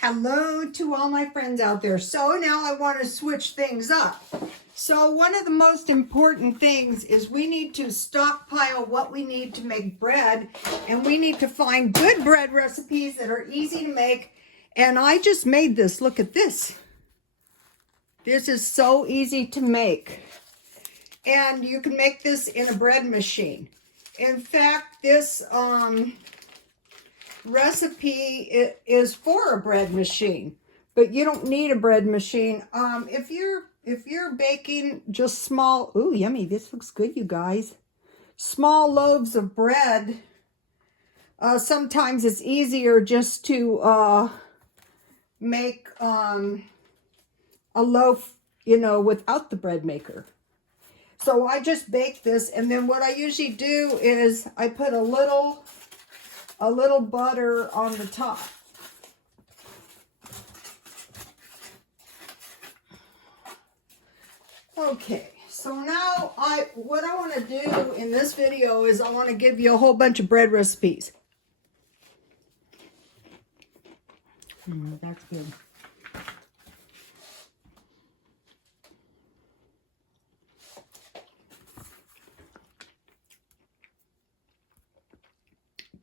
Hello to all my friends out there. So now I want to switch things up. So one of the most important things is we need to stockpile what we need to make bread, and we need to find good bread recipes that are easy to make. And I just made this. Look at this. This is so easy to make. And you can make this in a bread machine. In fact, this recipe is for a bread machine, but you don't need a bread machine. If you're baking just small, ooh, yummy, this looks good, you guys. Small loaves of bread, sometimes it's easier just to make a loaf, without the bread maker. So I just bake this, and then what I usually do is I put a little butter on the top. Okay, so now what I want to do in this video is I want to give you a whole bunch of bread recipes. That's good.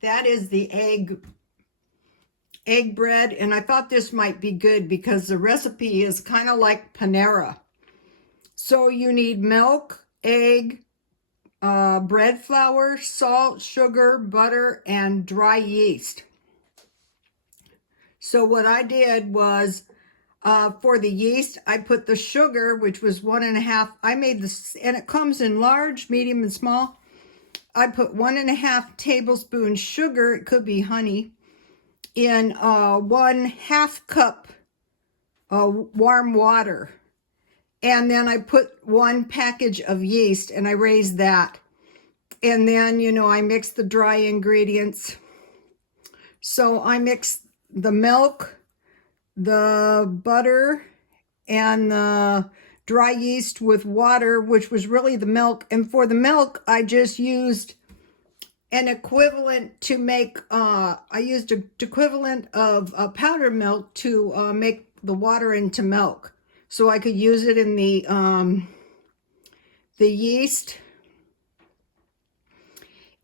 That is the egg bread, and I thought this might be good because the recipe is kind of like Panera. So you need milk, egg, bread flour, salt, sugar, butter, and dry yeast. So what I did was, for the yeast, I put the sugar, which was 1.5. I made this, and it comes in large, medium, and small. I put 1.5 tablespoons sugar, it could be honey, in 1/2 cup warm water. And then I put 1 package of yeast, and I raised that. And then, I mixed the dry ingredients. So I mixed the milk, the butter, and the dry yeast with water, which was really the milk. And for the milk, I just used an equivalent to make, I used an equivalent of powdered milk to make the water into milk. So I could use it in the yeast.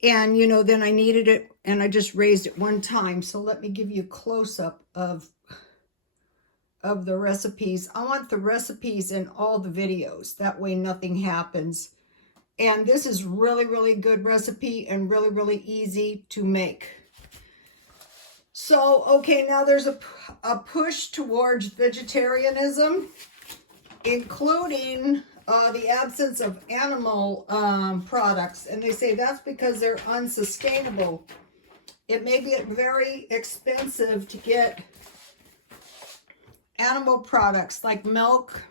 And, then I kneaded it, and I just raised it 1 time. So let me give you a close-up of the recipes. I want the recipes in all the videos. That way nothing happens. And this is really, really good recipe and really, really easy to make. So, okay, now there's a push towards vegetarianism, including the absence of animal products. And they say that's because they're unsustainable. It may be very expensive to get animal products like milk.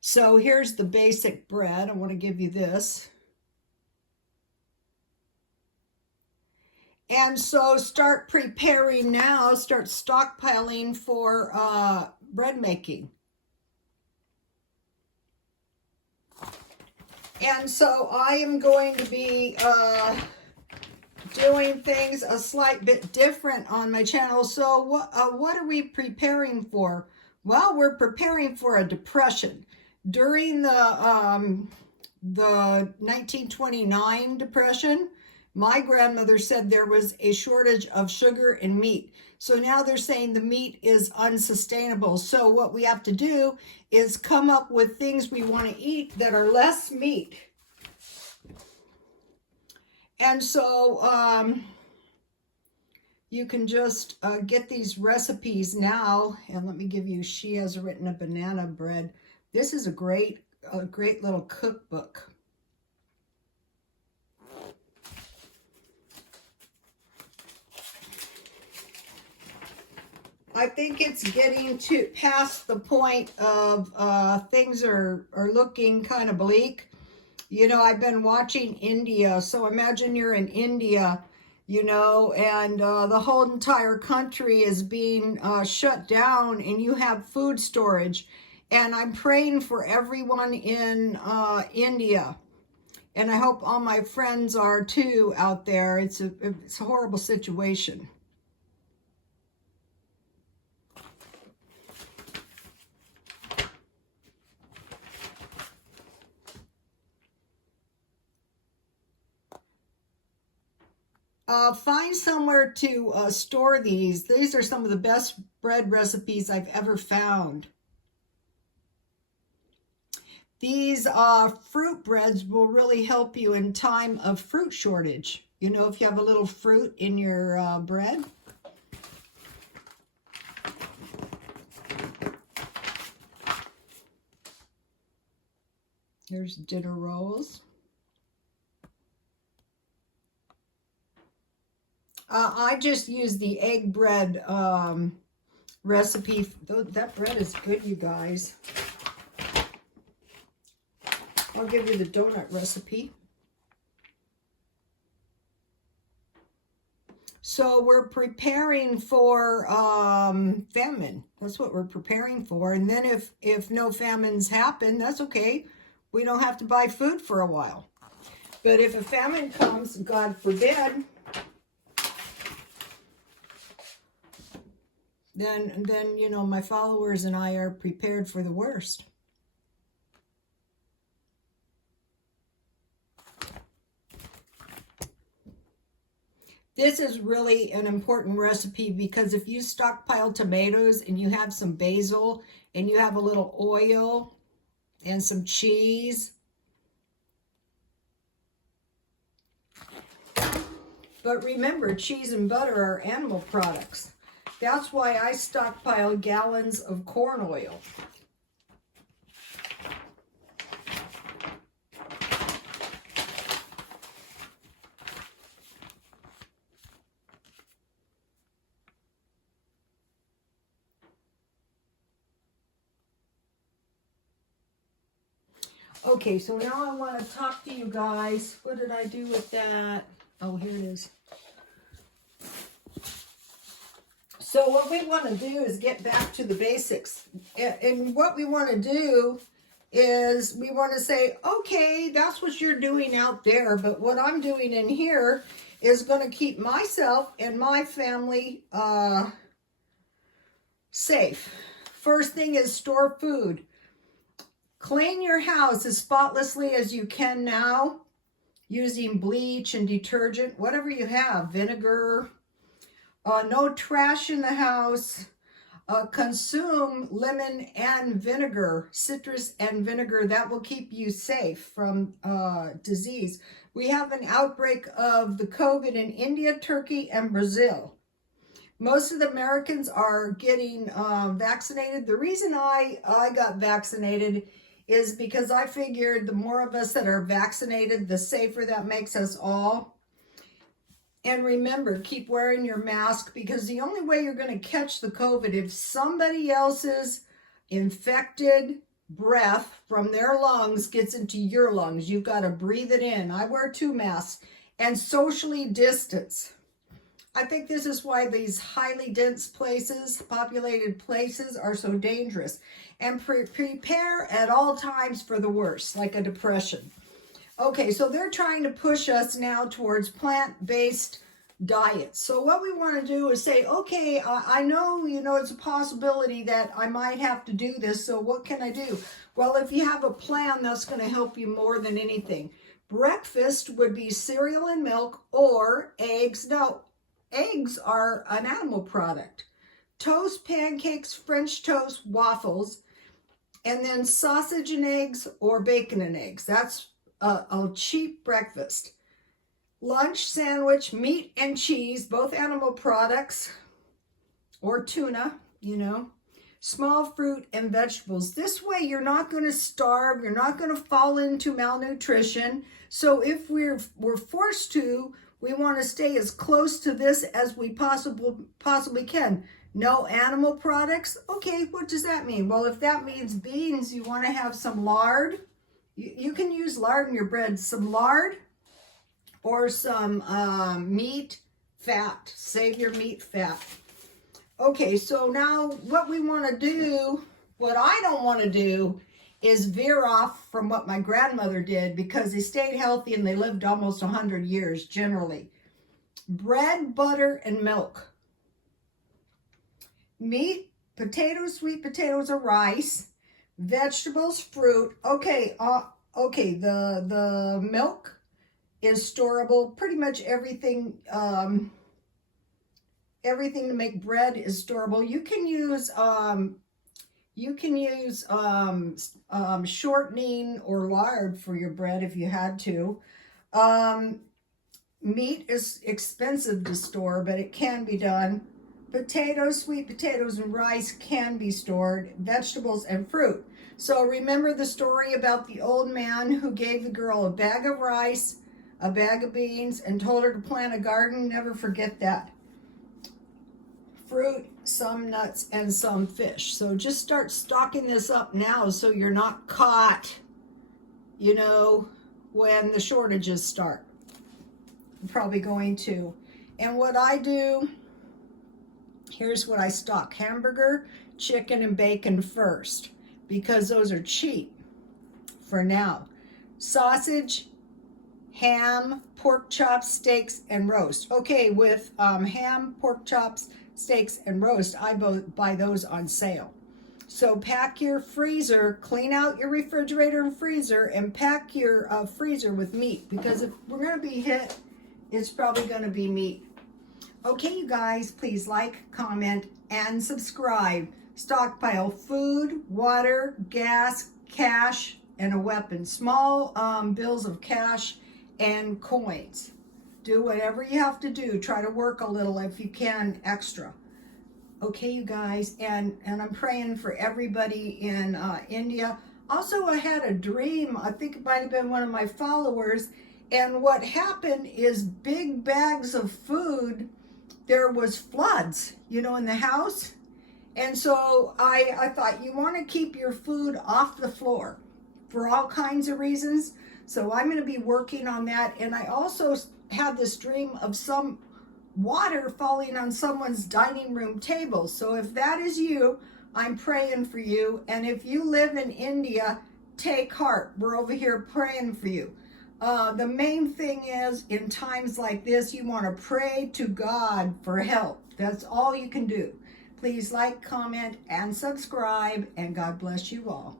So here's the basic bread. I want to give you this. And so start preparing now, start stockpiling for bread making. And so I am going to be doing things a slight bit different on my channel. So what are we preparing for? Well, we're preparing for a depression. During the 1929 depression, my grandmother said there was a shortage of sugar and meat. So now they're saying the meat is unsustainable. So what we have to do is come up with things we want to eat that are less meat. And so you can just get these recipes now. And let me give you, she has written a banana bread. This is a great little cookbook. I think it's getting past the point of things are looking kind of bleak. I've been watching India, so imagine you're in India, and the whole entire country is being shut down, and you have food storage. And I'm praying for everyone in India. And I hope all my friends are too out there. It's a horrible situation. Find somewhere to store these. These are some of the best bread recipes I've ever found. These fruit breads will really help you in time of fruit shortage. You know, if you have a little fruit in your bread. Here's dinner rolls. I just use the egg bread recipe. That bread is good, you guys. I'll give you the donut recipe. So we're preparing for famine. That's what we're preparing for. And then if no famines happen, that's okay. We don't have to buy food for a while. But if a famine comes, God forbid, then you know, my followers and I are prepared for the worst. This is really an important recipe because if you stockpile tomatoes and you have some basil and you have a little oil and some cheese, but remember, cheese and butter are animal products. That's why I stockpile gallons of corn oil. Okay, so now I want to talk to you guys. What did I do with that? Oh, here it is. So what we want to do is get back to the basics. And what we want to do is we want to say, okay, that's what you're doing out there, but what I'm doing in here is going to keep myself and my family safe. First thing is store food. Clean your house as spotlessly as you can now using bleach and detergent, whatever you have, vinegar. No trash in the house. Consume lemon and vinegar, citrus and vinegar. That will keep you safe from disease. We have an outbreak of the COVID in India, Turkey, and Brazil. Most of the Americans are getting vaccinated. The reason I got vaccinated is because I figured the more of us that are vaccinated, the safer that makes us all. And remember, keep wearing your mask because the only way you're going to catch the COVID if somebody else's infected breath from their lungs gets into your lungs. You've got to breathe it in. I wear 2 masks and socially distance. I think this is why these highly dense places, populated places, are so dangerous. And prepare at all times for the worst, like a depression. Okay, so they're trying to push us now towards plant-based diets. So what we want to do is say, okay, I know, you know, it's a possibility that I might have to do this, so what can I do? Well, if you have a plan, that's going to help you more than anything. Breakfast would be cereal and milk or eggs. No, eggs are an animal product. Toast, pancakes, French toast, waffles, and then sausage and eggs or bacon and eggs. That's a cheap breakfast. Lunch, sandwich, meat and cheese, both animal products, or tuna, you know. Small fruit and vegetables. This way you're not going to starve. You're not going to fall into malnutrition. So if we're forced to, we want to stay as close to this as we possibly can. No animal products. Okay, what does that mean? Well, if that means beans, you want to have some lard. You can use lard in your bread. Some lard or some meat fat. Save your meat fat. Okay, so now what we want to do, what I don't want to do, is veer off from what my grandmother did because they stayed healthy and they lived almost 100 years generally. Bread, butter, and milk. Meat, potatoes, sweet potatoes, or rice. Vegetables, fruit. Okay, the milk is storable. Pretty much everything, everything to make bread is storable. You can use shortening or lard for your bread if you had to. Meat is expensive to store, but it can be done. Potatoes, sweet potatoes, and rice can be stored. Vegetables and fruit. So remember the story about the old man who gave the girl a bag of rice, a bag of beans, and told her to plant a garden? Never forget that. Fruit, some nuts, and some fish. So just start stocking this up now so you're not caught, you know, when the shortages start. I'm probably going to. And what I do, here's what I stock: hamburger, chicken, and bacon first, because those are cheap for now. Sausage, ham, pork chops, steaks, and roast. Okay, with ham, pork chops, steaks, and roast, I buy those on sale. So pack your freezer, clean out your refrigerator and freezer, and pack your freezer with meat, because if we're going to be hit, it's probably going to be meat. Okay, you guys, please like, comment, and subscribe. Stockpile: food, water, gas, cash, and a weapon. Small bills of cash and coins. Do whatever you have to do. Try to work a little if you can extra. Okay, you guys, and I'm praying for everybody in India. Also, I had a dream. I think it might have been one of my followers. And what happened is big bags of food, there was floods, you know, in the house. And so I thought, you want to keep your food off the floor for all kinds of reasons. So I'm going to be working on that. And I also had this dream of some water falling on someone's dining room table. So if that is you, I'm praying for you. And if you live in India, take heart. We're over here praying for you. The main thing is, in times like this, you want to pray to God for help. That's all you can do. Please like, comment, and subscribe, and God bless you all.